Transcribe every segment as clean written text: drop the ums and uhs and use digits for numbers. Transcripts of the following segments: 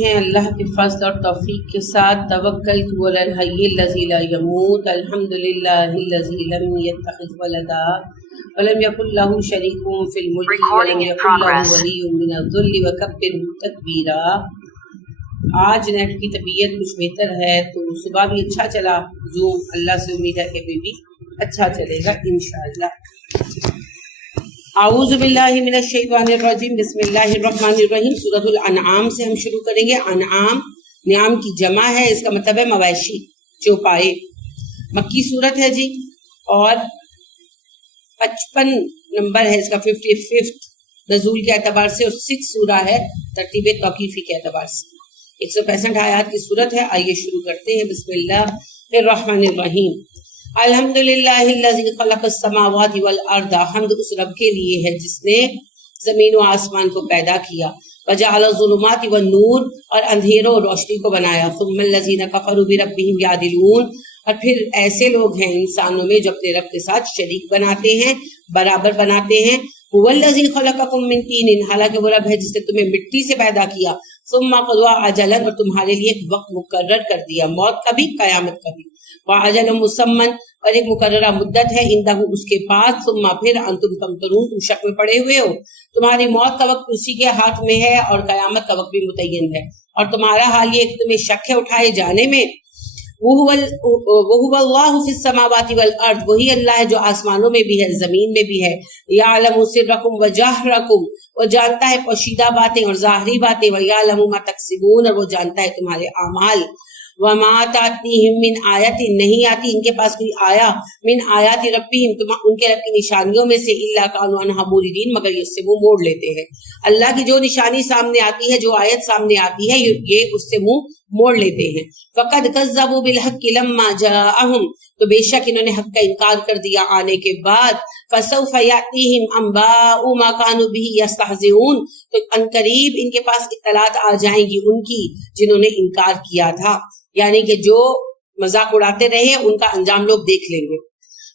ہیں اللہ کے فضل اور توفیق کے ساتھ توکلت علی الحی الذی لا یموت الحمدللہ الذی لم یتخذ ولدا ولم یکن له شریک فی الملک ولم یکن له ولی من الذل وکبرہ تکبیرا۔ آج نیٹ کی طبیعت کچھ بہتر ہے تو صبح بھی اچھا چلا زوم، اللہ سے امید ہے کہ بھی اچھا چلے گا انشاءاللہ۔ اعوذ باللہ من الشیطان الرجیم، بسم اللہ الرحمن الرحیم۔ سورۃ الانعام سے ہم شروع کریں گے۔ انعام نعام کی جمع ہے، اس کا مطلب ہے مویشی، چوپائے۔ مکی صورت ہے جی، اور 55 نمبر ہے اس کا، 55 نزول کے اعتبار سے، اور 6 سورہ ہے ترتیب توقیفی کے اعتبار سے۔ 165 آیات کی صورت ہے۔ آئیے شروع کرتے ہیں۔ بسم اللہ الرحمن الرحیم۔ الحمدللہ الذی خلق السماوات والارض، حمد اس رب کے لیے ہے جس نے زمین و آسمان کو پیدا کیا۔ وجعل الظلمات والنور، اور اندھیروں اور روشنی کو بنایا۔ ثم الذین کفروا بربہم یعدلون، اور پھر ایسے لوگ ہیں انسانوں میں جو اپنے رب کے ساتھ شریک بناتے ہیں، برابر بناتے ہیں۔ هو الذی خلقکم من طین، حالانکہ وہ رب ہے جس نے تمہیں مٹی سے پیدا کیا۔ ثم قضى اجلا، اور تمہارے لیے ایک وقت مقرر کر دیا، موت کا بھی قیامت کا بھی۔ وَأَجَلٌ مُّسَمًّى، اور ایک مقررہ مدت ہے، عندہ اس کے پاس۔ ثم پھر انتم تمترون، تم شک میں پڑے ہوئے ہو۔ تمہاری موت کا وقت اسی کے ہاتھ میں ہے، اور قیامت کا وقت بھی متعین ہے، اور تمہارا حال یہ کہ تمہیں شک ہے اٹھائے جانے میں۔ وَهُوَ اللَّهُ فِي السَّمَاوَاتِ وَالْأَرْضِ، وہی اللہ ہے جو آسمانوں میں بھی ہے زمین میں بھی ہے۔ يَعْلَمُ سِرَّكُمْ وَجَهْرَكُمْ، وہ جانتا ہے پوشیدہ باتیں اور ظاہری باتیں۔ وَيَعْلَمُ مَا تَكْسِبُونَ، اور وہ جانتا ہے تمہارے اعمال۔ وَمَا تَأْتِيهِم مِّنْ آیَةٍ، نہیں آتی ان کے پاس کوئی آیا، من آیات ربہم، ان کے رب کی نشانیوں میں سے، الا کانوا عنہا معرضین، مگر یہ اس سے منہ موڑ لیتے ہیں۔ اللہ کی جو نشانی سامنے آتی ہے، جو آیت سامنے آتی ہے، یہ اس سے منہ موڑ لیتے ہیں۔ فقد کذبوا بالحق لما جاءہم، تو بے شک انہوں نے حق کا انکار کر دیا آنے کے بعد۔ فسوف یأتیہم انباء ما کانوا بہ یستہزئون، تو عنقریب ان کے پاس اطلاعات آ جائیں گی ان کی جنہوں نے انکار کیا تھا، یعنی کہ جو مذاق اڑاتے رہے ان کا انجام لوگ دیکھ لیں گے۔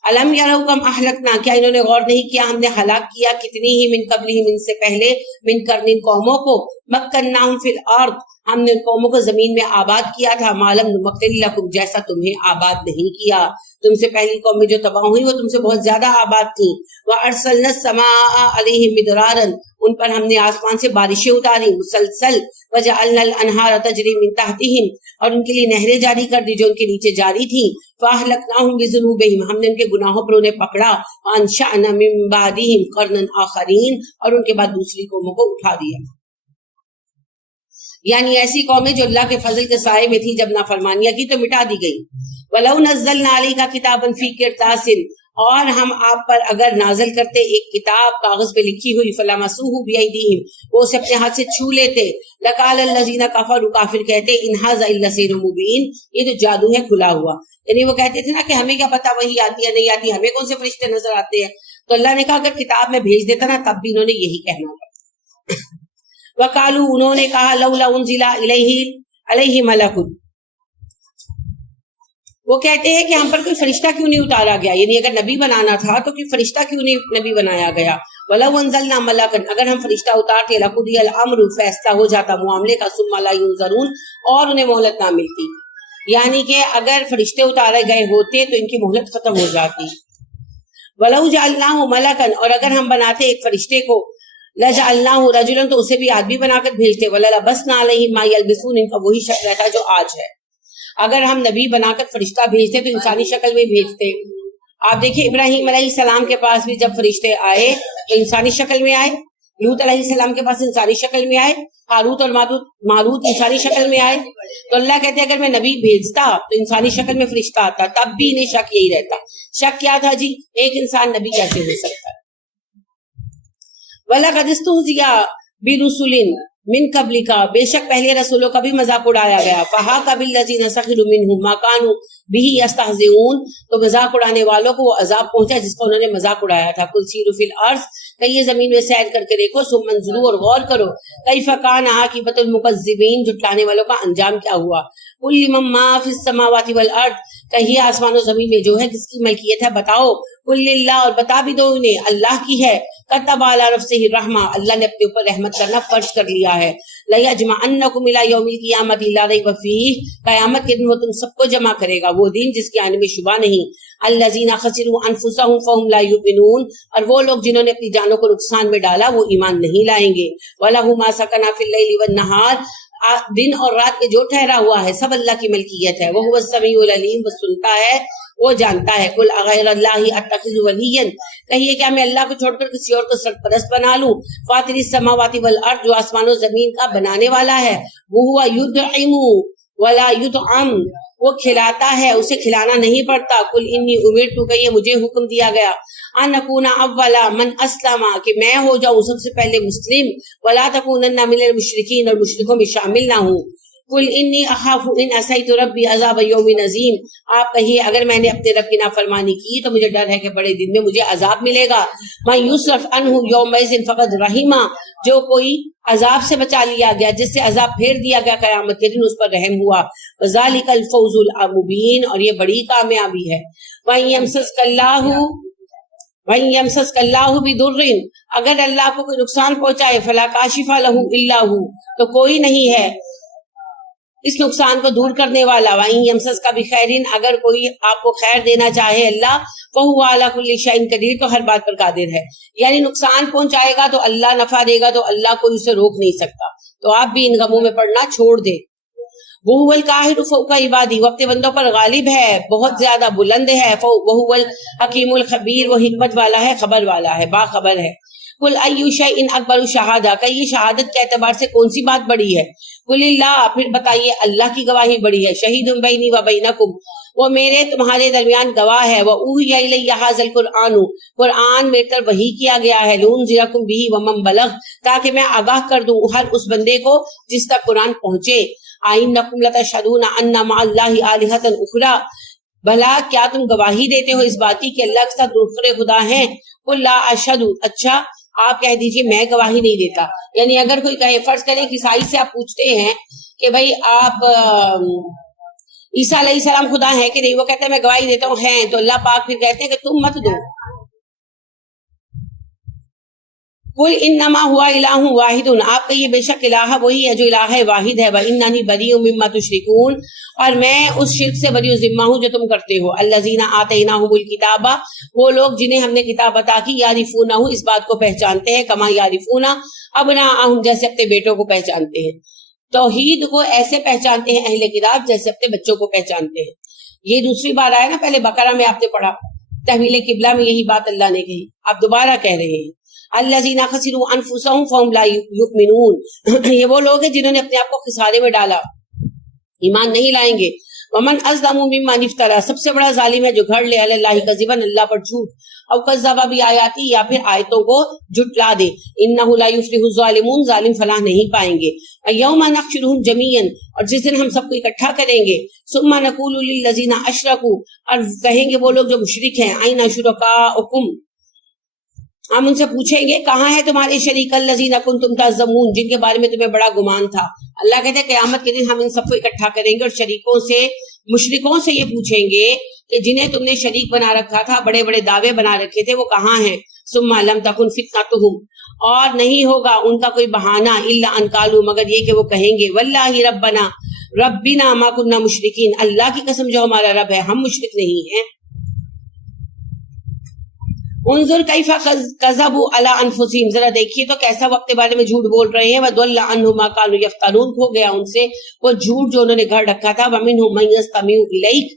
الم یروا کم اہلکنا، کیا انہوں نے غور نہیں کیا ہم نے ہلاک کیا کتنی ہی من قبلہم، ان سے پہلے، من قرن قوموں کو، مکناہم فی الارض، ہم نے قوموں کو زمین میں آباد کیا تھا، ما لم نمکن لکم، جیسا تمہیں آباد نہیں کیا۔ تم سے پہلی قومیں جو تباہ ہوئی وہ تم سے بہت زیادہ آباد تھیں۔ وَأَرْسَلْنَا السَّمَاءَ عَلَيْهِمْ مِدْرَارًا، ان پر ہم نے آسمان سے بارشیں اتاری مسلسل۔ وَجَعَلْنَا الْأَنْهَارَ تَجْرِي مِن تَحْتِهِمْ، اور ان کے لیے نہریں جاری کر دی جو ان کے نیچے جاری تھیں۔ فَأَهْلَكْنَاهُمْ بِذُنُوبِهِمْ، ہم نے ان کے گناہوں پر انہیں پکڑا۔ وَأَنشَأْنَا مِن بَعْدِهِمْ قَرْنًا آخَرِينَ، اور ان کے بعد دوسری قوموں کو اٹھا دیا، یعنی ایسی قومیں جو اللہ کے فضل کے سائے میں تھی، جب نافرمانیاں کی تو مٹا دی گئی۔ وَلَوْ نَزَّلْنَا عَلَيْكَ كِتَابًا فِي قِرْطَاسٍ، اور ہم آپ پر اگر نازل کرتے ایک کتاب کاغذ پہ لکھی ہوئی، فَلَمَسُوهُ بِأَيْدِيهِمْ، وہ اسے اپنے ہاتھ سے چھو لیتے، لَقَالَ الَّذِينَ كَفَرُوا، کافر کہتے، إِنْ هَذَا إِلَّا سِحْرٌ مُبِينٌ، یہ تو جادو ہے کھلا ہوا۔ یعنی وہ کہتے تھے نا کہ ہمیں کیا پتا وہی آتی ہے نہیں آتی، ہمیں کون سے فرشتے نظر آتے ہیں۔ تو اللہ نے کہا اگر کتاب میں بھیج دیتا نا تب بھی انہوں نے یہی کہنا تھا۔ وَقَالُوا، انہوں نے کہا، لَوْلَا أُنزِلَ عَلَيْهِ مَلَكٌ، وہ کہتے ہیں کہ ہم پر کوئی فرشتہ کیوں نہیں اتارا گیا، یعنی اگر نبی بنانا تھا تو کوئی فرشتہ کیوں نہیں نبی بنایا گیا۔ وَلَوْ أَنزَلْنَا مَلَكًا، اگر ہم فرشتہ اتارتے، لَقُضِيَ الْأَمْرُ، فیصلہ ہو جاتا معاملے کا، ثُمَّ لَا يُنظَرُونَ، اور انہیں مہلت نہ ملتی، یعنی کہ اگر فرشتے اتارے گئے ہوتے تو ان کی مہلت ختم ہو جاتی۔ وَلَوْ جَعَلْنَاهُ مَلَكًا، اور اگر ہم بناتے ایک فرشتے کو، لَجَعَلْنَاهُ رَجُلًا، تو اسے بھی آدمی بنا کر بھیجتے، وَلَلَبَسْنَا عَلَيْهِمْ مَا يَلْبِسُونَ، ان کا وہی شکل رہتا جو آج ہے۔ اگر ہم نبی بنا کر فرشتہ بھیجتے تو انسانی شکل میں بھیجتے۔ آپ دیکھیں ابراہیم علیہ السلام کے پاس بھی جب فرشتے آئے تو انسانی شکل میں آئے، لوط علیہ السلام کے پاس انسانی شکل میں آئے، ہاروت اور ماروت انسانی شکل میں آئے۔ تو اللہ کہتے ہیں اگر میں نبی بھیجتا تو انسانی شکل میں فرشتہ آتا، تب بھی انہیں شک یہی رہتا۔ شک کیا تھا جی، ایک انسان نبی کیسے ہو سکتا ہے۔ وَلَقَدِ اسْتُهْزِئَ بِرُسُلٍ مِّن قَبْلِكَ، بے شک پہلے رسولوں کا بھی مذاق اڑایا گیا۔ فَحَاقَ بِالَّذِينَ سَخِرُوا مِنْهُم مَّا كَانُوا بِهِ يَسْتَهْزِئُونَ، تو مذاق اڑانے والوں کو وہ عذاب پہنچا جس کو انہوں نے مذاق اڑایا تھا۔ قُلْ سِیرُوا فِی الْأَرْضِ، کہیں زمین میں سیر کر کے دیکھو، ثُمَّ انظُرُوا، اور غور کرو، کیف کان عاقبۃ المکذبین، جھٹلانے والوں کا انجام کیا ہوا۔ قُل لِمَن مَّا فِی السَّمَاوَاتِ وَالْأَرْضِ، کہیے آسمان و زمین میں جو ہے کس کی ملکیت ہے بتاؤ. قل للہ، اور بتا بھی دو انہیں اللہ کی ہے. کتب علی نفسہ الرحمہ، اللہ نے اپنے اوپر رحمت کرنا فرض کر لیا ہے. لیجمعنکم الی یوم القیامۃ لا ریب فیہ، قیامت کے دن وہ تم سب کو جمع کرے گا، وہ دن جس کے آنے میں شبہ نہیں. الذین خسروا انفسهم فهم لا یؤمنون، اور وہ لوگ جنہوں نے اپنی جانوں کو نقصان میں ڈالا وہ ایمان نہیں لائیں گے. وَلَهُ مَا سَكَنَ فِي اللَّيْلِ وَالنَّهَارِ، دن اور رات کے جو ٹھہرا ہوا ہے سب اللہ کی ملکیت ہے. وَهُوَ السَّمِيعُ الْعَلِيمُ، وہ سنتا ہے وہ جانتا ہے. قل اغیر اللہ اتخذ ولیا، کہیے کیا میں اللہ کو چھوڑ کر کسی اور کو سرپرست بنا لوں. فاطر السماوات والارض، جو آسمان و زمین کا بنانے والا ہے. وہ یطعم ولا یطعم، وہ کھلاتا ہے اسے کھلانا نہیں پڑتا. قل انی امرت، کہیے مجھے حکم دیا گیا ان اکون اول من اسلم، کہ میں ہو جاؤں سب سے پہلے مسلم. ولا تکونن من المشرکین، اور مشرکوں میں شامل نہ ہوں. قل انی اخاف ان عصیت ربی عذاب یوم عظیم، آپ کہیے اگر میں نے اپنے رب کی نافرمانی کی تو مجھے ڈر ہے کہ بڑے دن میں مجھے عذاب ملے گا. من یصرف عنہ یومئذ فقد رحمہ، جو کوئی عذاب سے بچا لیا گیا، جس سے عذاب پھیر دیا گیا قیامت کے دن، اس پر رحم ہوا. وذالک الفوز المبین، اور یہ بڑی کامیابی ہے. وَإِن يَمْسَسْكَ اللَّهُ بِضُرٍّ، اگر اللہ کو کوئی نقصان پہنچائے فلا کاشف لہ الا ہو، تو کوئی نہیں ہے اس نقصان کو دور کرنے والا. وَإِن يَمْسَسْكَ بِخَيْرٍ، اگر کوئی آپ کو خیر دینا چاہے اللہ، فَهُوَ عَلَى كُلِّ شَيْءٍ قَدِيرٌ، تو ہر بات پر قادر ہے. یعنی نقصان پہنچائے گا تو اللہ، نفع دے گا تو اللہ کوئی اسے روک نہیں سکتا. تو آپ بھی ان غموں میں پڑنا چھوڑ دیں. وَهُوَ الْقَاهِرُ فَوْقَ عِبَادِهِ، وہ اپنے بندوں پر غالب ہے، بہت زیادہ بلند ہے. وَهُوَ الْحَكِيمُ الْخَبِيرُ، وہ حکمت والا ہے، خبر والا ہے، باخبر ہے. قل ای شیء اکبر شہادہ، کہ یہ شہادت کے اعتبار سے کون سی بات بڑی ہے. قل اللہ، پھر بتائیے اللہ کی گواہی بڑی ہے. شہید بینی و بینکم، وہ میرے تمہارے درمیان گواہ ہے. وَأُوحِیَ إِلَیَّ هَذَا الْقُرْآنُ، قرآن میرے طرف وحی کیا گیا ہے. لِأُنذِرَکُم بِهِ وَمَن بَلَغَ، تاکہ میں آگاہ کر دوں ہر اس بندے کو جس تک قرآن پہنچے. أَئِنَّکُم لَتَشْهَدُونَ أَنَّ مَعَ اللَّهِ آلِهَةً أُخْرَىٰ، بھلا کیا تم گواہی دیتے ہو اس بات کی کہ اللہ کے ساتھ دوسرے خدا ہیں. قل لا اشہد، اچھا آپ کہہ دیجئے میں گواہی نہیں دیتا. یعنی اگر کوئی کہے، فرض کریں عیسائی سے آپ پوچھتے ہیں کہ بھئی آپ عیسیٰ علیہ السلام خدا ہے کہ نہیں، وہ کہتے ہیں میں گواہی دیتا ہوں ہیں، تو اللہ پاک پھر کہتے ہیں کہ تم مت دو. قل انما ہوا الہ واحد، آپ کہیے بے شک الہ وہی ہے جو الہ واحد ہے. واننی بریء مما تشرکون، اور میں اس شرک سے بری ذمہ ہوں جو تم کرتے ہو. الذین آتیناہم الکتاب، وہ لوگ جنہیں ہم نے کتاب عطا کی، یعرفونہ، اس بات کو پہچانتے ہیں، کما یعرفون ابناءہم، جیسے اپنے بیٹوں کو پہچانتے ہیں. توحید کو ایسے پہچانتے ہیں اہل کتاب جیسے اپنے بچوں کو پہچانتے ہیں. یہ دوسری بار آیا نا، پہلے بقرہ میں آپ نے پڑھا، تحویل قبلہ میں یہی بات اللہ نے کہی، آپ دوبارہ کہہ رہے ہیں. الذین خسروا انفسهم فهم لا یؤمنون، یہ وہ لوگ ہیں جنہوں نے اپنے آپ کو خسارے میں ڈالا، ایمان نہیں لائیں گے. ومن اظلم ممن افترى، سب سے بڑا ظالم ہے جو گھڑ لے علی اللہ کذبا، اللہ پر جھوٹ، او کذب بآیاتی، یا پھر آیتوں کو جھٹلا دے. انہ لا یفلح الظالمون، ظالم فلاح نہیں پائیں گے. یوم نحشرهم جميعا، اور جس دن ہم سب کو اکٹھا کریں گے. ثم نقول للذین اشرکوا، اور کہیں گے وہ لوگ جو مشرک ہیں، این شرکاؤکم، ہم ان سے پوچھیں گے کہاں ہے تمہارے شریک، الذین کنتم تعزمون، جن کے بارے میں تمہیں بڑا گمان تھا. اللہ کہتے ہیں قیامت کے دن ہم ان سب کو اکٹھا کریں گے اور شریکوں سے، مشرکوں سے یہ پوچھیں گے کہ جنہیں تم نے شریک بنا رکھا تھا، بڑے بڑے دعوے بنا رکھے تھے، وہ کہاں ہیں. ثم لم تکن فتنتہم، اور نہیں ہوگا ان کا کوئی بہانہ، الا ان قالوا، مگر یہ کہ وہ کہیں گے، واللہ ربنا ما کننا مشرکین، اللہ کی قسم جو ہمارا رب ہے ہم مشرک نہیں ہیں. انظر کیف کذبوا علی انفسہم، ذرا دیکھیے تو کیسا وہ اپنے بارے میں جھوٹ بول رہے ہیں. وضل عنہم ما کانوا یفترون، کھو گیا ان سے وہ جھوٹ جو انہوں نے گھڑ رکھا تھا. ومنہم من یستمع الیک،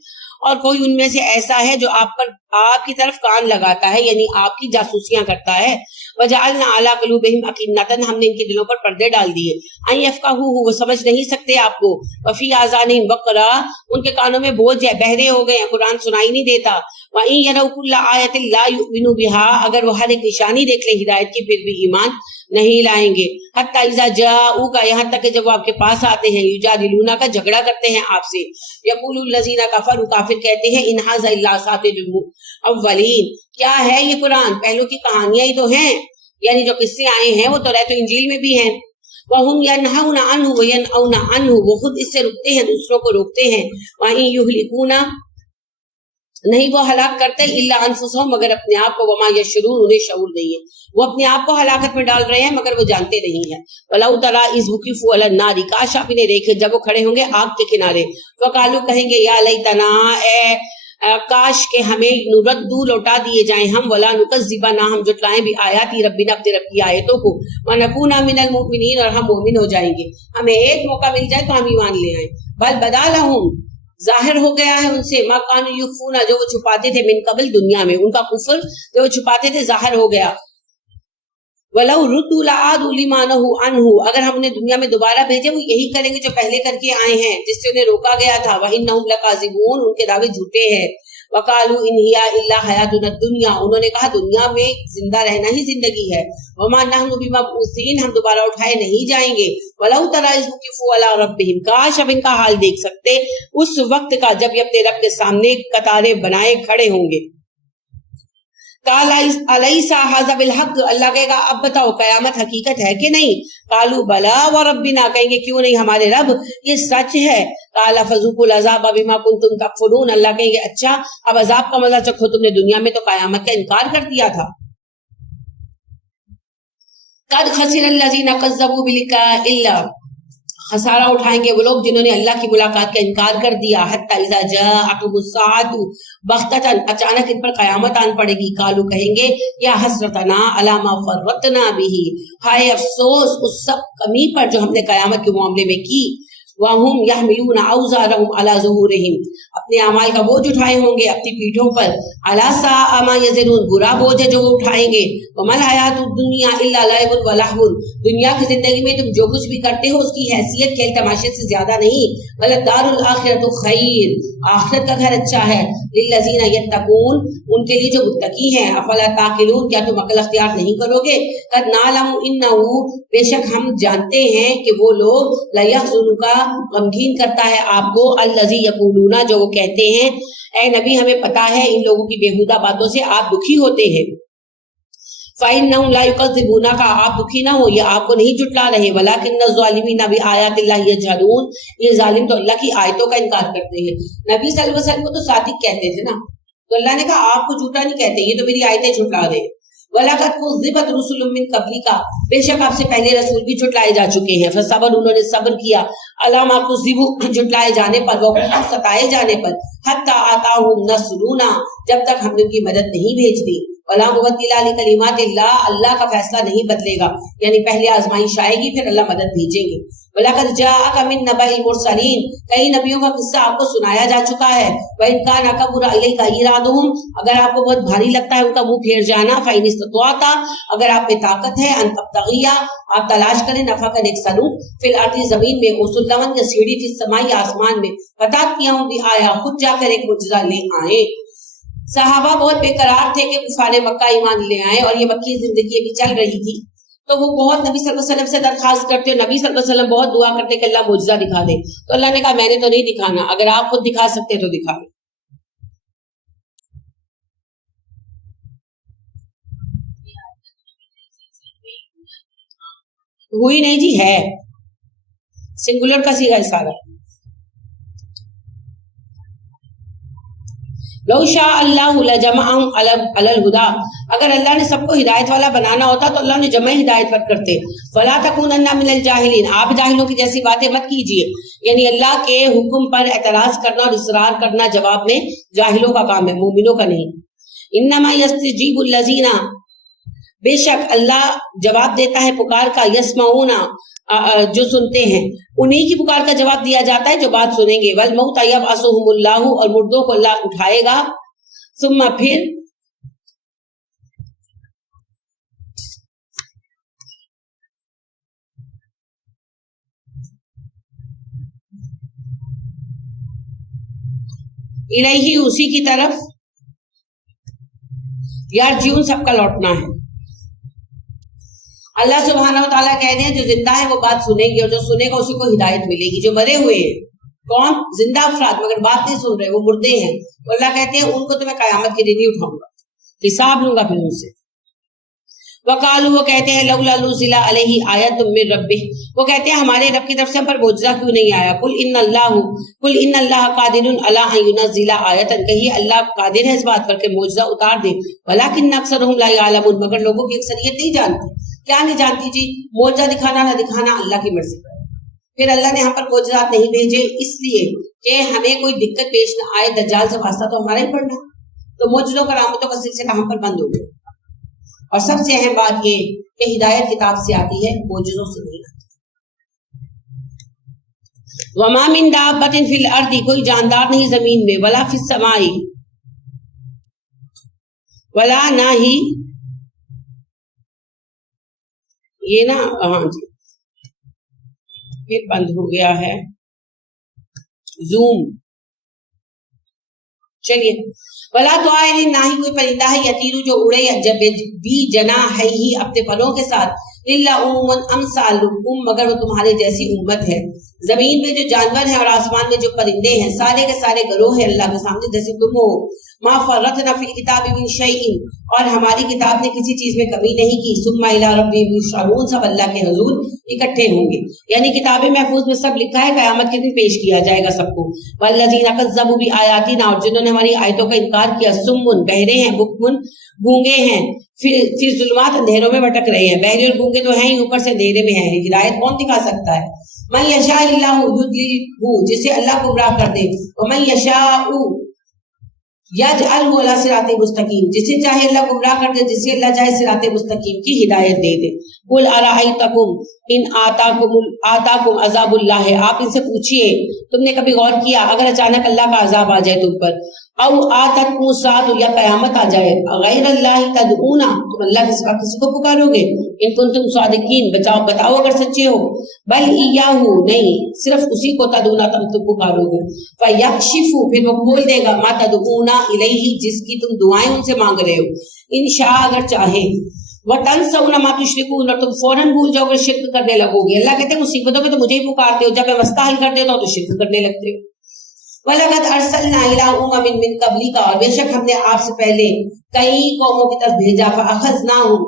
اور کوئی ان میں سے ایسا ہے جو آپ کی طرف کان لگاتا ہے، یعنی آپ کی جاسوسیاں کرتا ہے. وجعلنا علی قلوبہم اکنۃ، ہم نے ان کے دلوں پر پردے ڈال دیے. ان یفقہوہ، وہ سمجھ نہیں سکتے آپ کو. وفی آذانہم وقرا، ان کے کانوں میں بوجھ ہے، بہرے ہو گئے ہیں، قرآن سنائی نہیں دیتا. وَإِن يَرَوْا كُلَّ آیَةٍ لَا يُؤْمِنُوا بِهَا، اگر وہ ہر ایک نشانی دیکھ لیں ہدایت کی پھر بھی ایمان نہیں لائیں گے. حتی اذا جاؤوک، یہاں تک کہ جب وہ آپ کے پاس آتے ہیں، یجادلونک، جھگڑا کرتے ہیں آپ سے. یقول الذین کفروا، کافر کہتے ہیں، ان ھذا الا اساطیر الاولین، کیا ہے یہ قرآن، پہلوں کی کہانیاں ہی تو ہیں، یعنی جو قصے آئے ہیں وہ توریت و انجیل میں بھی ہیں. وَهُمْ يَنْهَوْنَ عَنْهُ وَيَنْأَوْنَ عَنْهُ، وہ خود اس سے رکتے ہیں، دوسروں کو روکتے ہیں. وَإِن يُهْلِكُونَ نہیں وہ ہلاک کرتے الا انفسہم مگر اپنے آپ کو، وما یشعرون انہیں شعور نہیں ہے، وہ اپنے آپ کو ہلاکت میں ڈال رہے ہیں مگر وہ جانتے نہیں ہیں۔ ولو تری اذ وقفوا علی النار، کاش آپ انہیں دیکھے جب وہ کھڑے ہوں گے آگ کے کنارے، وقالو کہیں گے یا لیتنا، کاش کہ ہمیں نردو لوٹا دیے جائیں ہم، ولا نکذب، نہ ہم جٹلائیں بھی آیاتی ربنا، اپنے رب کی آیتوں کو، ونکون من المؤمنین، اور ہم مومن ہو جائیں گے، ہمیں ایک موقع مل جائے تو ہم ایمان لے آئیں۔ بل بدا لہم، ظاہر ہو گیا ہے ان سے، ما کانوا یخفون، جو وہ چھپاتے تھے، من قبل دنیا میں ان کا کفر جو وہ چھپاتے تھے ظاہر ہو گیا۔ وَلَوْ رُدُّوا لَعَادُوا لِمَا نُهُوا عَنْهُ، اگر ہم انہیں دنیا میں دوبارہ بھیجے وہ یہی کریں گے جو پہلے کر کے آئے ہیں، جس سے انہیں روکا گیا تھا۔ وَإِنَّهُمْ لَكَاذِبُونَ، ان کے دعوے جھوٹے ہیں۔ وَقَالُوا إِنْ هِيَ إِلَّا حَيَاتُنَا الدُّنْيَا، انہوں نے کہا دنیا میں زندہ رہنا ہی زندگی ہے۔ وَمَا نَحْنُ بِمَبْعُوثِينَ، ہم دوبارہ اٹھائے نہیں جائیں گے۔ وَلَوْ تَرَىٰ إِذْ وُقِفُوا عَلَىٰ رَبِّهِمْ، کاش اب ان کا حال دیکھ سکتے اس وقت کا جب یہ اپنے رب کے سامنے قطاریں بنائے کھڑے ہوں گے۔ قال الیس ھذا بالحق، اللہ کہے گا اب بتاؤ قیامت حقیقت ہے کہ نہیں؟ قالوا بلا وربنا، کہیں گے کیوں نہیں ہمارے رب یہ سچ ہے۔ قال فذوقوا العذاب بما كنتم تکفرون، اللہ کہیں گے اچھا اب عذاب کا مزہ چکھو، تم نے دنیا میں تو قیامت کا انکار کر دیا تھا۔ قد خسر الذين كذبوا بلقاء الله، خسارہ اٹھائیں گے وہ لوگ جنہوں نے اللہ کی ملاقات کا انکار کر دیا۔ حتی اذا جاءتهم الساعة بغتة، اچانک ان پر قیامت آن پڑے گی۔ قالوا کہیں گے یا حسرتنا علی ما فرطنا به، ہائے افسوس اس سب کمی پر جو ہم نے قیامت کے معاملے میں کی۔ وَهُمْ يَحْمِلُونَ أَوْزَارَهُمْ عَلَى ظُهُورِهِمْ، اپنے اعمال کا بوجھ اٹھائے ہوں گے اپنی پیٹھوں پر۔ عَلَىٰ سَاءَ مَا يَزِرُونَ، برا بوجھ ہے جو وہ اٹھائیں گے۔ وَمَا الْحَيَاةُ الدُّنْيَا إِلَّا لَعِبٌ وَلَهْوٌ، دنیا کی زندگی میں تم جو کچھ بھی کرتے ہو اس کی حیثیت کھیل تماشے سے زیادہ نہیں۔ وَلَدَّارُ الْآخِرَةُ خَيْرٌ، آخرت کا گھر اچھا ہے۔ لِلَّذِينَ يَتَّقُونَ، ان کے لیے جو متقی ہیں۔ أَفَلَا تَعْقِلُونَ، کیا تم عقل اختیار نہیں کرو گے؟ قَدْ نَعْلَمُ إِنَّهُ، بے شک ہم جانتے ہیں کہ وہ لوگ لَيَحْزُنُكَ، غمگین کرتا ہے آپ کو، الذی یقولون، جو وہ کہتے ہیں۔ اے نبی ہمیں پتا ہے ان لوگوں کی بیہودہ باتوں سے آپ دکھی ہوتے ہیں۔ فَإِنَّهُمْ لَا يُكَذِّبُونَكَ، آپ دکھی نہ ہو، یہ آپ کو نہیں جھٹلا رہے۔ وَلَٰكِنَّ الظَّالِمِينَ بِآيَاتِ اللَّهِ يَجْحَدُونَ، یہ ظالم تو اللہ کی آیتوں کا انکار کرتے ہیں۔ نبی صلی اللہ علیہ وسلم کو تو صادق کہتے تھے نا، تو اللہ نے کہا آپ کو جھوٹا نہیں کہتے، یہ تو میری آیتیں جھٹلا رہے ہیں۔ وَلَقَدْ كُذِّبَتْ رُسُلٌ مِّن قَبْلِكَ، بے شک آپ سے پہلے رسول بھی جھٹلائے جا چکے ہیں۔ فَصَبَرُوا، انہوں نے صبر کیا، عَلَىٰ مَا كُذِّبُوا، جھٹلائے جانے پر، وَقُذِّبُوا، ستائے جانے پر، حَتَّىٰ آتَاهُمْ نَصْرُنَا، جب تک ہم نے ان کی مدد نہیں بھیج دی۔ وَلَا مُبَدِّلَ لِكَلِمَاتِ اللَّهِ، اللہ کا فیصلہ نہیں بدلے گا، یعنی پہلے آزمائش آئے گی پھر اللہ مدد بھیجیں گے۔ وَلَقَدْ جَاءَكَ مِن نَّبَإِ الْمُرْسَلِينَ، کئی نبیوں کا قصہ آپ کو سنایا جا چکا ہے۔ وَإِن كَانَ كَبُرَ عَلَيْكَ إِعْرَاضُهُمْ، اگر آپ کو بہت بھاری لگتا ہے ان کا منہ پھیر جانا، فَإِنِ اسْتَطَعْتَ، اگر آپ میں طاقت ہے، أَن تَبْتَغِيَ، آپ تلاش کریں، نَفَقًا ایک سلوک، فِي الْأَرْضِ زمین میں، وَسُلَّمًا یا سیڑھی، فِي السَّمَاءِ آسمان میں، فَتَأْتِيَهُم بِآيَةٍ، خود جا کر ایک معجزہ لے آئیں۔ صحابہ بہت بے قرار تھے کہ کفار مکہ ایمان لے آئیں، اور یہ مکی زندگی ابھی چل رہی تھی، تو وہ بہت نبی صلی اللہ علیہ وسلم سے درخواست کرتے، نبی صلی اللہ علیہ وسلم بہت دعا کرتے کہ اللہ معجزہ دکھا دے، تو اللہ نے کہا میں نے تو نہیں دکھانا، اگر آپ خود دکھا سکتے تو دکھا دیں۔ ہوئی نہیں جی، ہے سنگولر کا صیغہ ہے سارا۔ لو شاء اللہ لجمعهم علی الہدی، اگر اللہ نے سب کو ہدایت والا بنانا ہوتا تو اللہ نے جمع ہدایت پر کرتے۔ فلا تکونن من الجاہلین، آپ جاہلوں کی جیسی باتیں مت کیجیے، یعنی اللہ کے حکم پر اعتراض کرنا اور اصرار کرنا جواب میں جاہلوں کا کام ہے، مومنوں کا نہیں۔ انما یستجیب الذین، بے شک اللہ جواب دیتا ہے پکار کا، یسمعون، جو سنتے ہیں، انہی کی پکار کا جواب دیا جاتا ہے جو بات سنیں گے۔ والموت یبعثہم اللہ، اور مردوں کو اللہ اٹھائے گا، ثم پھر الیہ، اسی کی طرف، یرجعون، سب کا لوٹنا ہے۔ اللہ سبحانہ وتعالیٰ کہتے ہیں جو زندہ ہے وہ بات سنیں گے، اور جو سنے گا اسی کو ہدایت ملے گی۔ جو مرے ہوئے ہیں، کون؟ زندہ افراد، مگر بات نہیں سن رہے، وہ مردے ہیں، تو اللہ کہتے ہیں ان کو تو میں قیامت کے دن ہی اٹھاؤں گا، حساب لوں گا پھر ان سے۔ وقالوا وہ کہتے ہیں لولا نزل علیہ آیۃ من ربہ، وہ کہتے ہیں ہمارے رب کی طرف سے ہم پر معجزہ کیوں نہیں آیا؟ قل ان اللہ قادر علی ان ینزل آیۃ، کہیے اللہ قادر ہے اس بات پر کہ معجزہ اتار دے، ولکن اکثرهم لا یعلمون، مگر لوگوں کی اکثریت نہیں جانتی۔ کیا نہیں جانتی جی؟ معجزہ دکھانا نہ دکھانا اللہ کی مرضی پر۔ پھر اللہ نے ہم پر معجزات نہیں بھیجے اس لیے کہ ہمیں کوئی دقت پیش نہ آئے، دجال سے واسطہ تو ہمارا ہی پڑنا، تو معجزوں کرامتوں کا سلسلہ ہم پر بند ہو گیا۔ اور سب سے اہم بات یہ کہ ہدایت کتاب سے آتی ہے، معجزوں سے نہیں آتی۔ وما من دابۃ فی الارض، کوئی جاندار نہیں زمین میں، ولا فی السماء، ولا نہ ہی یہ نا ہاں جی پھر بند ہو گیا ہے زوم، چلیے ولا طائر، نہ ہی کوئی پرندہ ہے یطیرو جو اڑے جب بھی جناح ہی اپنے پروں کے ساتھ، الا امثالکم، مگر وہ تمہارے جیسی امت ہے۔ زمین میں جو جانور ہیں اور آسمان میں جو پرندے ہیں سارے کے سارے گروہ ہیں اللہ کے سامنے جیسے تم ہو۔ ما فرطنا فی الکتاب من شیء، اور ہماری کتاب نے کسی چیز میں کمی نہیں کی۔ ثم الی ربہم یحشرون، سب اللہ کے حضور اکٹھے ہوں گے، یعنی کتاب محفوظ میں سب لکھا ہے، قیامت کے دن پیش کیا جائے گا سب کو۔ والذین کذبوا بآیاتنا، اور جنہوں نے ہماری آیتوں کا انکار کیا، سمن بہرے ہیں، بکمن گونگے ہیں، پھر ظلمات اندھیروں میں بھٹک رہے ہیں۔ بہرے اور گونگے تو ہیں ہی، اوپر سے اندھیرے میں ہیں، ہدایت کون دکھا سکتا ہے؟ من یشاء اللہ یضللہ، جسے اللہ گمراہ کر دے، ومن یشاء یجعلہ علی صراط مستقیم، جسے چاہے اللہ گمراہ کر دے، جسے اللہ چاہے صراط مستقیم کی ہدایت دے دے۔ قل ارأیتکم ان آتاکم عذاب اللہ، آپ ان سے پوچھئے تم نے کبھی غور کیا اگر اچانک اللہ کا عذاب آ جائے تم پر، او آتتکم الساعۃ، یا قیامت آ جائے، غیر اللہ تدعون، تم اللہ کے سوا کسی کو پکارو گے؟ ان کنتم صادقین، بتاؤ اگر سچے ہو، بل ایاہ، نہیں صرف اسی کو، تدعون تم پکارو گے، فیکشف، پھر وہ کھول دے گا، ما تدعون الیہ، جس کی تم دعائیں ان سے مانگ رہے ہو، ان شاء، اگر چاہے، وَتَنْسَوْنَ مَا تُشْرِكُونَ، اور تم فوراً بھول جاؤ گے، شرک کرنے لگو گے۔ اللہ کہتے ہیں مصیبتوں میں تو مجھے ہی پکارتے ہو، جب میں مسئلہ حل کر دیتا ہوں تو شرک کرنے لگتے ہو۔ وَلَقَدْ أَرْسَلْنَا إِلَىٰ أُمَمٍ مِّن قَبْلِكَ، اور بے شک ہم نے آپ سے پہلے کئی قوموں کی طرف بھیجا، فَأَخَذْنَاهُمْ،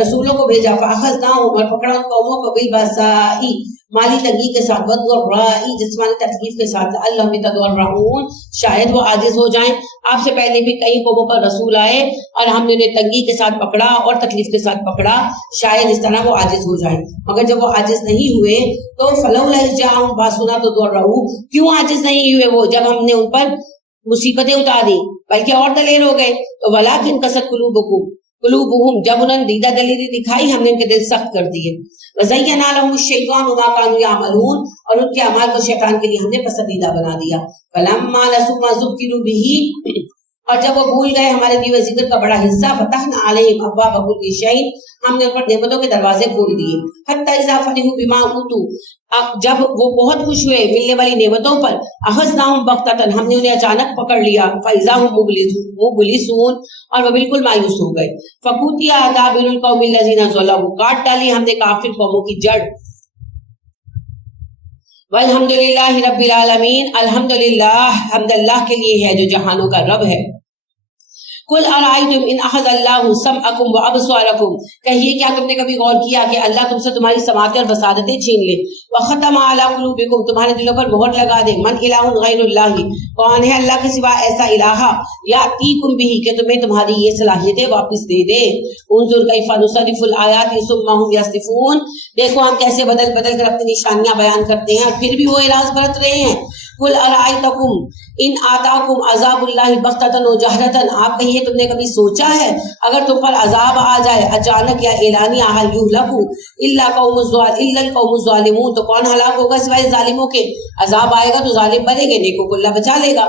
رسولوں کو بھیجا، فَأَخَذْنَاهُمْ، اور پکڑا ان قوموں کو، بِالْبَأْسَاءِ، مالی تنگی کے ساتھ، وَالضَّرَّاءِ، جسمانی تکلیف کے ساتھ، لَعَلَّهُمْ يَتَضَرَّعُونَ، شاید وہ عاجز ہو جائیں۔ آپ سے پہلے بھی کئی قوموں پر رسول آئے اور ہم نے انہیں تنگی کے ساتھ پکڑا اور تکلیف کے ساتھ پکڑا، شاید اس طرح وہ عاجز ہو جائیں، مگر جب وہ عاجز نہیں ہوئے تو فَلَوْلَا إِذْ جَاءَهُمْ بَأْسُنَا تَضَرَّعُوا، کیوں عاجز نہیں ہوئے وہ جب ہم نے ان پر مصیبتیں اتاری، بلکہ اور دلیر ہو گئے۔ تو وَلَٰكِن قَسَتْ قُلُوبُهُمْ، جب انہوں نے دیدہ دلیری دکھائی ہم نے ان کے دل سخت کر دیے۔ وَزَيَّنَ لَهُمُ الشَّيْطَانُ مَا كَانُوا يَعْمَلُونَ، اور ان کے اعمال کو شیطان کے لیے ہم نے پسندیدہ بنا دیا۔ فَلَمَّا نَسُوا مَا ذُكِّرُوا بِهِ، اور جب وہ بھول گئے ہمارے دیے ذکر کا بڑا حصہ، فتحنا علیہم ابواب کل شیء، ہم نے ان پر نعمتوں کے دروازے کھول دیے۔ حتی اذا فرحوا بما اوتوا، جب وہ بہت خوش ہوئے ملنے والی نعمتوں پر، اخذناہم بغتۃ، ہم نے انہیں اچانک پکڑ لیا، فاذا هم مبلسون، اور وہ بالکل مایوس ہو گئے۔ فقطع دابر القوم الذین ظلموا، کاٹ ڈالی ہم نے کافر قوموں کی جڑ۔ والحمدللہ رب العالمین، الحمدللہ، حمد اللہ کے لیے ہے جو جہانوں کا رب ہے۔ قل ارائیتم ان اخذ اللہ سمعکم وابصارکم، کہیے کیا تم نے کبھی غور کیا کہ اللہ تم سے تمہاری سماعتیں اور بصارتیں چھین لے، وختم علی قلوبکم، تمہارے دلوں پر مہر لگا دے، من الہ غیر اللہ، کون ہے اللہ کے سوا ایسا الہ، یاتیکم بہ، کہ تمہیں تمہاری یہ صلاحیتیں واپس دے دے۔ انظر کیف نصرف الآیات ثم هم یصدفون، دیکھو ہم کیسے بدل بدل کر اپنی نشانیاں بیان کرتے ہیں اور پھر بھی وہ اعراض برت رہے ہیں۔ قل ارائیتکم ان آتاکم عذاب اللہ بغتۃ وجہرۃ، آپ کہیے تم نے کبھی سوچا ہے اگر تم پر عذاب آ جائے اچانک یا اعلانیہ، هل یہلک الا القوم الظالمون، تو کون ہلاک ہوگا سوائے ظالموں کے؟ عذاب آئے گا تو ظالم بنے گے، نیکوں کو اللہ بچا لے گا۔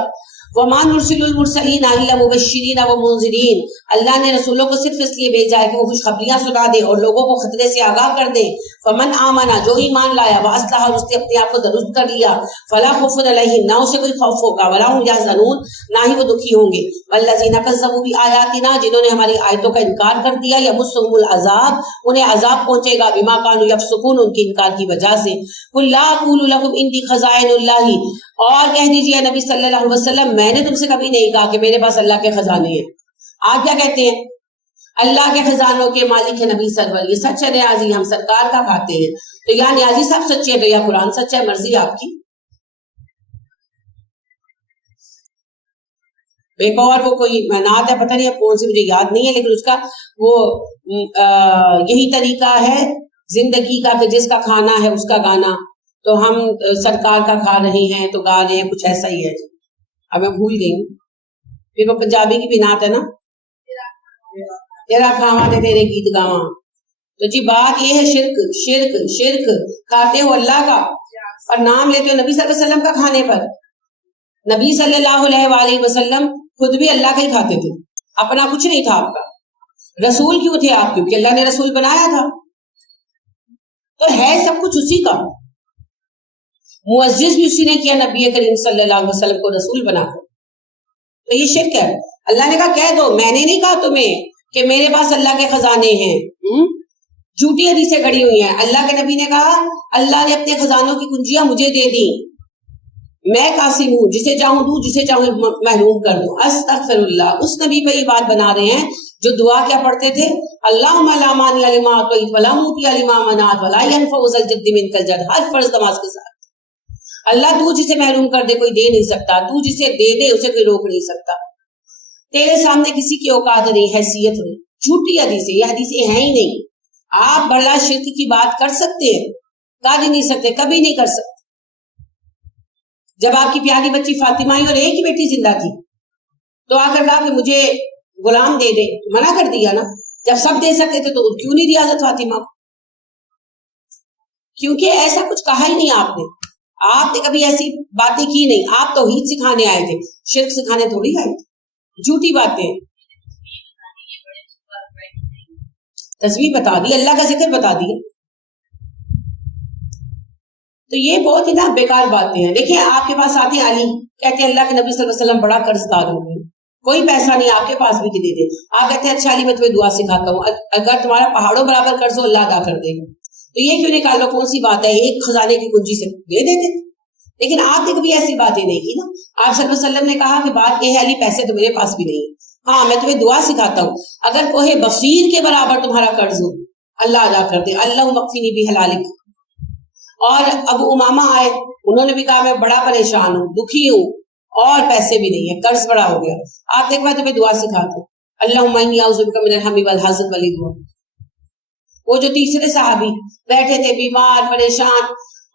وما نرسل المرسلین الا مبشرین ومنذرین، اللہ نے رسولوں کو صرف اس لیے بھیجا ہے کہ وہ خوشخبریاں سنا دے اور لوگوں کو خطرے سے آگاہ کر دے۔ فمن آمنا، جو ایمان لایا، واصلح، اور اس نے اپنے آپ کو درست کر لیا، فلا خوف علیہم، نہ اسے کوئی خوف ہوگا، ولا هم یحزنون، نہ ہی وہ دکھی ہوں گے۔ والذین کذبوا بآیاتنا، جنہوں نے ہماری آیتوں کا انکار کر دیا، یمسهم العذاب، انہیں عذاب پہنچے گا، بما كانوا یفسقون، ان کے انکار کی وجہ سے۔ قل لا اقول لكم عندي خزائن اللہ، اور کہہ دیجیے نبی صلی اللہ علیہ وسلم، میں نے تم سے کبھی نہیں کہا کہ میرے پاس اللہ کے خزانے ہیں۔ آپ کیا کہتے ہیں؟ اللہ کے خزانوں کے مالک ہے نبی سرور، یہ سچ ہے نیازی ہم سرکار کا کھاتے ہیں. تو یا نیازی صاحب سچے ہیں تو یا قرآن سچا ہے، مرضی آپ کی. ایک اور وہ کوئی نعت ہے، پتہ نہیں کون سی، مجھے یاد نہیں ہے، لیکن اس کا وہ یہی طریقہ ہے زندگی کا کہ جس کا کھانا ہے اس کا گانا. تو ہم سرکار کا کھا رہے ہیں تو گا رہے ہیں، کچھ ایسا ہی ہے. اب میں بھول گئی ہوں. پھر وہ پنجابی کی بھی نعت ہے نا، تیرا کھاواں تے تیرے گیت گاواں. تو جی بات یہ ہے شرک شرک شرک، کھاتے ہو اللہ کا اور نام لیتے ہو نبی صلی اللہ علیہ وسلم کا کھانے پر. نبی صلی اللہ علیہ وآلہ وسلم خود بھی اللہ کا ہی کھاتے تھے، اپنا کچھ نہیں تھا آپ کا. رسول کیوں تھے آپ؟ کیونکہ اللہ نے رسول بنایا تھا. تو ہے سب کچھ اسی کا. معزز بھی اسی نے کیا نبی کریم صلی اللہ علیہ وسلم کو رسول بنا کر. تو یہ شرک ہے. اللہ نے کہا کہہ دو، میں نے نہیں کہا تمہیں کہ میرے پاس اللہ کے خزانے ہیں. جھوٹی حدیثیں گڑی ہوئی ہیں. اللہ کے نبی نے کہا اللہ نے اپنے خزانوں کی کنجیاں مجھے دے دی، میں قاسم ہوں، جسے چاہوں دوں جسے چاہوں محروم کر دوں. استغفر اللہ. اس نبی پہ یہ بات بنا رہے ہیں جو دعا کیا پڑھتے تھے، اللہم لا مانع لما اعطیت ولا معطی لما منعت ولا ينفع ذا الجد منک الجد. ہر فرض نماز کے ساتھ اللہ تو جسے محروم کر دے کوئی دے نہیں سکتا، تو جسے دے دے اسے کوئی روک نہیں سکتا. تیرے سامنے کسی کی اوقات نہیں، حیثیت نہیں. جھوٹی حدیثیں، یہ حدیثیں ہیں ہی نہیں. آپ بڑا شرک کی بات کر سکتے ہیں؟ کر ہی نہیں سکتے، کبھی نہیں کر سکتے. جب آپ کی پیاری بچی فاطمہ آئی اور ایک ہی بیٹی زندہ تھی تو آ کر کہا کہ مجھے غلام دے دے، منع کر دیا نا. جب سب دے سکتے تھے تو کیوں نہیں دیا حضرت فاطمہ؟ کیونکہ ایسا کچھ کہا ہی نہیں آپ نے. آپ نے کبھی ایسی باتیں کی نہیں. آپ توحید سکھانے آئے تھے، شرک سکھانے تھوڑی آئے تھے. جھوٹی باتیں. تسبیح بتا دی، اللہ کا ذکر بتا دیا. تو یہ بہت ہی نا بیکار باتیں ہیں. دیکھیں آپ کے پاس آتے علی، کہتے ہیں اللہ کے نبی صلی اللہ علیہ وسلم بڑا قرض دار ہو گئے، کوئی پیسہ نہیں آپ کے پاس بھی دے دے. آپ کہتے ہیں اچھا علی میں تمہیں دعا سکھاتا ہوں، اگر تمہارا پہاڑوں برابر قرض ہو اللہ ادا کر دے گا. تو یہ کیوں نکال لو؟ کون سی بات ہے؟ ایک خزانے کی کنجی سے دے دیتے. لیکن آپ نے کبھی ایسی باتیں نہیں کی نا. آپ صلی اللہ علیہ وسلم نے کہا کہ بات یہ ہے علی پیسے تو میرے پاس بھی نہیں ہے، ہاں میں تمہیں دعا سکھاتا ہوں، اگر کوہ بصیر کے برابر تمہارا قرض ہو اللہ ادا کر دے. اللہم اکفنی بحلالک. اور ابو امامہ آئے، انہوں نے بھی کہا میں بڑا پریشان ہوں، دکھی ہوں اور پیسے بھی نہیں ہیں، قرض بڑا ہو گیا. آپ دیکھ میں تمہیں دعا سکھاتا ہوں، اللہم انی اعوذ بک من الہم والحزن والجوع. وہ جو تیسرے صحابی بیٹھے تھے بیمار پریشان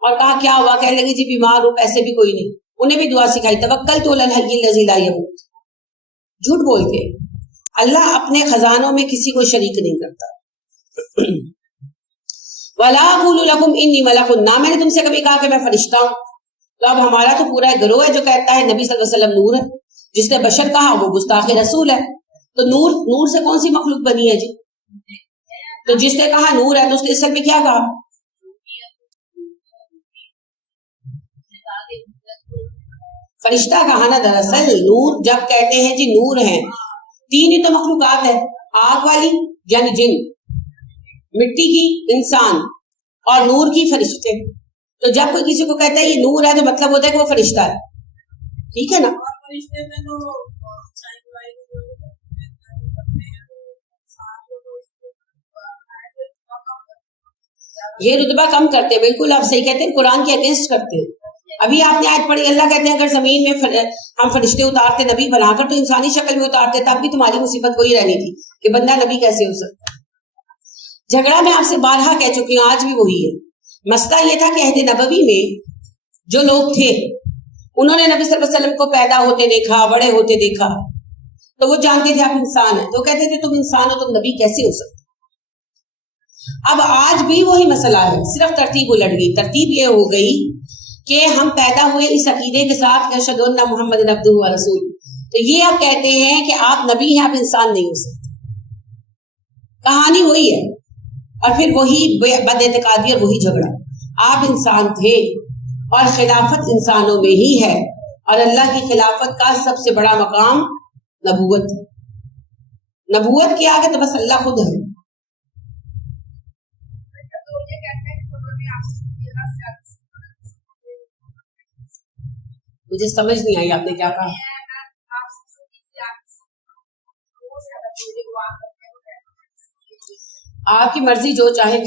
اور کہا کیا ہوا؟ کہنے لگے جی بیمار ہوں، پیسے بھی کوئی نہیں. انہیں بھی دعا سکھائی، توکلت علی الحی الذی لا یموت. جھوٹ بولتے. اللہ اپنے خزانوں میں کسی کو شریک نہیں کرتا. وَلَا أَقُولُ لَكُمْ إِنِّي مَلَكٌ. نہ میں نے تم سے کبھی کہا کہ میں فرشتہ ہوں. تو اب ہمارا تو پورا گروہ ہے جو کہتا ہے نبی صلی اللہ علیہ وسلم نور ہے. جس نے بشر کہا وہ گستاخ رسول ہے. تو نور سے کون سی مخلوق بنی ہے جی؟ تو جس نے کہا نور ہے تو اس نے اصل میں کیا کہا؟ فرشتہ کہا نا. دراصل نور جب کہتے ہیں جی نور ہیں، تین ہی تو مخلوقات ہے، آگ والی یعنی جن، مٹی کی انسان، اور نور کی فرشتے. تو جب کوئی کسی کو کہتا ہے یہ نور ہے تو مطلب ہوتا ہے کہ وہ فرشتہ ہے. ٹھیک ہے نا؟ یہ رتبہ کم کرتے ہیں. بالکل آپ صحیح کہتے ہیں، قرآن کے اگینسٹ کرتے ہیں. ابھی آپ نے آیت پڑھی، اللہ کہتے ہیں اگر زمین میں ہم فرشتے اتارتے نبی بنا کر تو انسانی شکل میں اتارتے، تب بھی تمہاری مصیبت وہی رہنی تھی کہ بندہ نبی کیسے ہو سکتا. جھگڑا میں آپ سے بارہا کہہ چکی ہوں، آج بھی وہی ہے. مسئلہ یہ تھا کہ عہد نبوی میں جو لوگ تھے انہوں نے نبی صلی اللہ علیہ وسلم کو پیدا ہوتے دیکھا، بڑے ہوتے دیکھا، تو وہ جانتے تھے آپ انسان ہیں. تو کہتے تھے تم انسان ہو، تم نبی کیسے ہو سکتے. اب آج بھی وہی مسئلہ ہے، صرف ترتیب الٹ گئی. ترتیب یہ ہو گئی کہ ہم پیدا ہوئے اس عقیدے کے ساتھ کہ اشہد ان محمد عبدہ ورسول. تو یہ آپ کہتے ہیں کہ آپ نبی ہیں، آپ انسان نہیں ہو سکتے. کہانی وہی ہے اور پھر وہی بد اعتقادی اور وہی جھگڑا. آپ انسان تھے اور خلافت انسانوں میں ہی ہے، اور اللہ کی خلافت کا سب سے بڑا مقام نبوت. نبوت کے آگے تو بس اللہ خود ہے. مجھے سمجھ نہیں آئی آپ نے کیا کہا. آپ کی مرضی جو چاہے.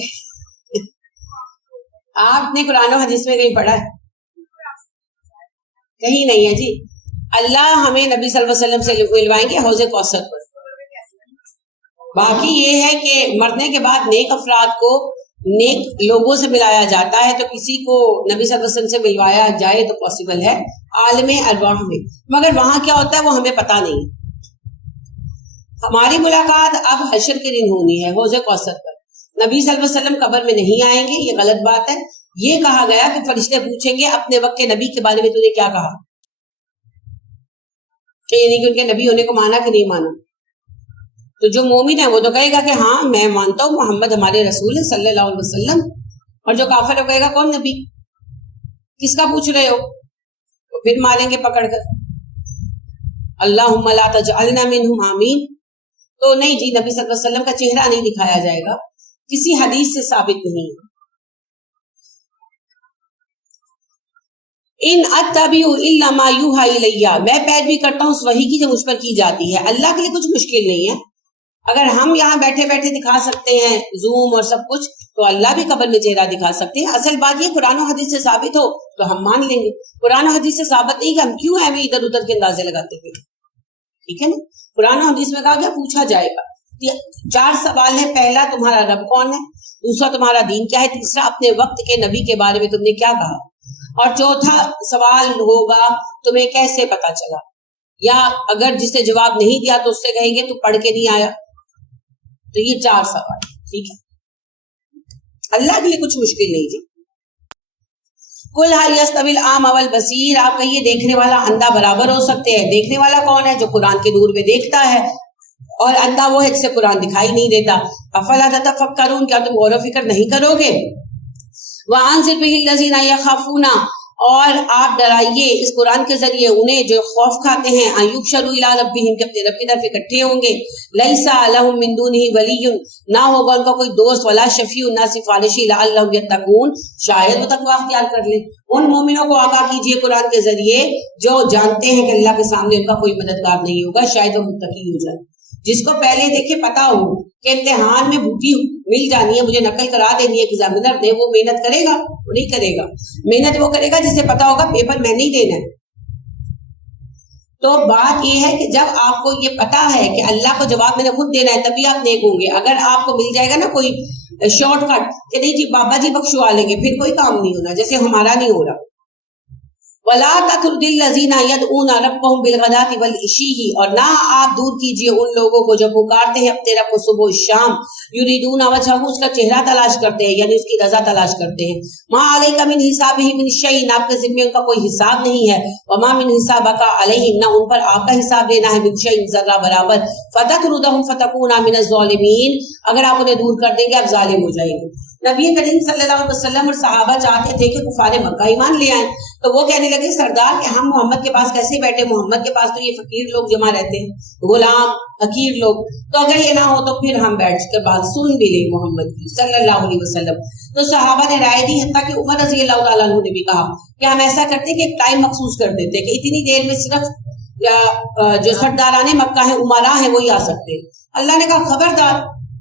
آپ نے قرآن و حدیث میں کہیں پڑھا ہے؟ کہیں نہیں ہے جی. اللہ ہمیں نبی صلی اللہ علیہ وسلم سے ملوائیں گے حوض کوثر پر. باقی یہ ہے کہ مرنے کے بعد نیک افراد کو نیک لوگوں سے ملایا جاتا ہے, تو کسی کو نبی صلی اللہ علیہ وسلم سے ملوایا جائے تو پاسبل ہے عالم ارواح میں, مگر وہاں کیا ہوتا ہے وہ ہمیں پتہ نہیں. ہماری ملاقات اب حشر کے دن ہونی ہے حوض کوثر پر. نبی صلی اللہ علیہ وسلم قبر میں نہیں آئیں گے, یہ غلط بات ہے. یہ کہا گیا کہ فرشتے پوچھیں گے اپنے وقت کے نبی کے بارے میں تو نے کیا کہا, یعنی کہ ان کے نبی ہونے کو مانا کہ نہیں مانا. تو جو مومن ہے وہ تو کہے گا کہ ہاں میں مانتا ہوں محمد ہمارے رسول ہے صلی اللہ علیہ وسلم, اور جو کافر ہے وہ کہے گا کون نبی, کس کا پوچھ رہے ہو, تو پھر ماریں گے پکڑ کر. اللہم لا تجعلنا منہم آمین. تو نہیں جی, نبی صلی اللہ علیہ وسلم کا چہرہ نہیں دکھایا جائے گا, کسی حدیث سے ثابت نہیں ہے. ان اتبع الا ما یوحی الی, میں پیروی کرتا ہوں اس وحی کی جو مجھ پر کی جاتی ہے. اللہ کے لیے کچھ مشکل نہیں ہے. اگر ہم یہاں بیٹھے بیٹھے دکھا سکتے ہیں زوم اور سب کچھ, تو اللہ بھی قبر میں چہرہ دکھا سکتے ہیں. اصل بات یہ قرآن و حدیث سے ثابت ہو تو ہم مان لیں گے, قرآن و حدیث سے ثابت نہیں کہ ہم کیوں ہیں ادھر ادھر کے اندازے لگاتے ہیں. ٹھیک ہے نا, قرآن و حدیث میں کہا کیا پوچھا جائے گا. 4 سوال ہے. پہلا تمہارا رب کون ہے, دوسرا تمہارا دین کیا ہے, تیسرا اپنے وقت کے نبی کے بارے میں تم نے کیا کہا, اور چوتھا سوال ہوگا تمہیں کیسے پتا چلا, یا اگر جس نے جواب نہیں دیا تو اس سے کہیں گے تو پڑھ کے نہیں آیا. تو یہ 4 سوال. ٹھیک ہے, اللہ کے لیے کچھ مشکل نہیں جی. قل هل يستوي الاعمى والبصير, آپ کہیے دیکھنے والا اندھا برابر ہو سکتے ہیں. دیکھنے والا کون ہے, جو قرآن کے نور میں دیکھتا ہے, اور اندھا وہ ہے جسے قرآن دکھائی نہیں دیتا. افلا تتفکرون, کیا تم غور و فکر نہیں کرو گے. وانذر به الذين يخافون, اور آپ ڈرائیے اس قرآن کے ذریعے انہیں جو خوف کھاتے ہیں, ایحشروا الی ربہم, کہ اپنے رب کی طرف اکٹھے ہوں گے. لیس لہم من دونہ ولی, نہ ہوگا ان کا کوئی دوست, ولا شفیع, نہ سفارشی, لعلہم یتقون, شاید وہ تقوی اختیار کر لیں. ان مومنوں کو آگاہ کیجیے قرآن کے ذریعے جو جانتے ہیں کہ اللہ کے سامنے ان کا کوئی مددگار نہیں ہوگا, شاید وہ متقی ہو جائے. جس کو پہلے دیکھے پتا ہو کہ امتحان میں بھوکی مل جانی ہے, مجھے نقل کرا دینی ہے ایگزامینر نے, وہ محنت کرے گا, وہ نہیں کرے گا. محنت وہ کرے گا جسے پتا ہوگا پیپر میں نہیں دینا ہے. تو بات یہ ہے کہ جب آپ کو یہ پتا ہے کہ اللہ کو جواب میں نے خود دینا ہے, تبھی آپ نیک ہوں گے. اگر آپ کو مل جائے گا نا کوئی شارٹ کٹ کہ نہیں جی بابا جی بخشوا لیں گے, پھر کوئی کام نہیں ہونا, جیسے ہمارا نہیں ہو رہا. وَلَا تَطْرُدِ الَّذِينَ يَدْعُونَ رَبَّهُمْ بِالْغَدَاةِ وَالْعَشِيِّ, اور نہ آپ دور کیجئے ان لوگوں کو جو پکارتے ہیں اپنے رب کو صبح و شام. يُرِيدُونَ وَجْهَهُ, اس کا چہرہ تلاش کرتے ہیں, یعنی اس کی رضا تلاش کرتے ہیں. مَا عَلَيْكَ مِنْ حِسَابِهِمْ مِنْ شَيْءٍ, آپ کے ذمہ ان کا کوئی حساب نہیں ہے. وَمَا مِنْ حِسَابِكَ عَلَيْهِمْ, نہ ان پر آپ کا حساب دینا ہے. مِنْ شَيْءٍ, ذرہ برابر. فَتَطْرُدَهُمْ فَتَكُونَ مِنَ الظَّالِمِينَ, اگر آپ انہیں دور کر دیں گے آپ ظالم ہو جائیں گے. نبی کریم صلی اللہ علیہ وسلم اور صحابہ چاہتے تھے کہ کفار مکہ ایمان لے آئیں, تو وہ کہنے لگے سردار کہ ہم محمد کے پاس کیسے بیٹھے, محمد کے پاس تو یہ فقیر لوگ جمع رہتے ہیں, غلام حقیر لوگ, تو اگر یہ نہ ہو تو پھر ہم بیٹھ کر بات سن بھی لیں محمد کی صلی اللہ علیہ وسلم. تو صحابہ نے رائے دی, حتیٰ کہ عمر رضی اللہ تعالیٰ عنہ نے بھی کہا کہ ہم ایسا کرتے کہ ایک ٹائم مخصوص کر دیتے کہ اتنی دیر میں صرف جو سرداران مکہ ہیں, امراء ہیں, وہی آ سکتے ہیں. اللہ نے کہا خبردار,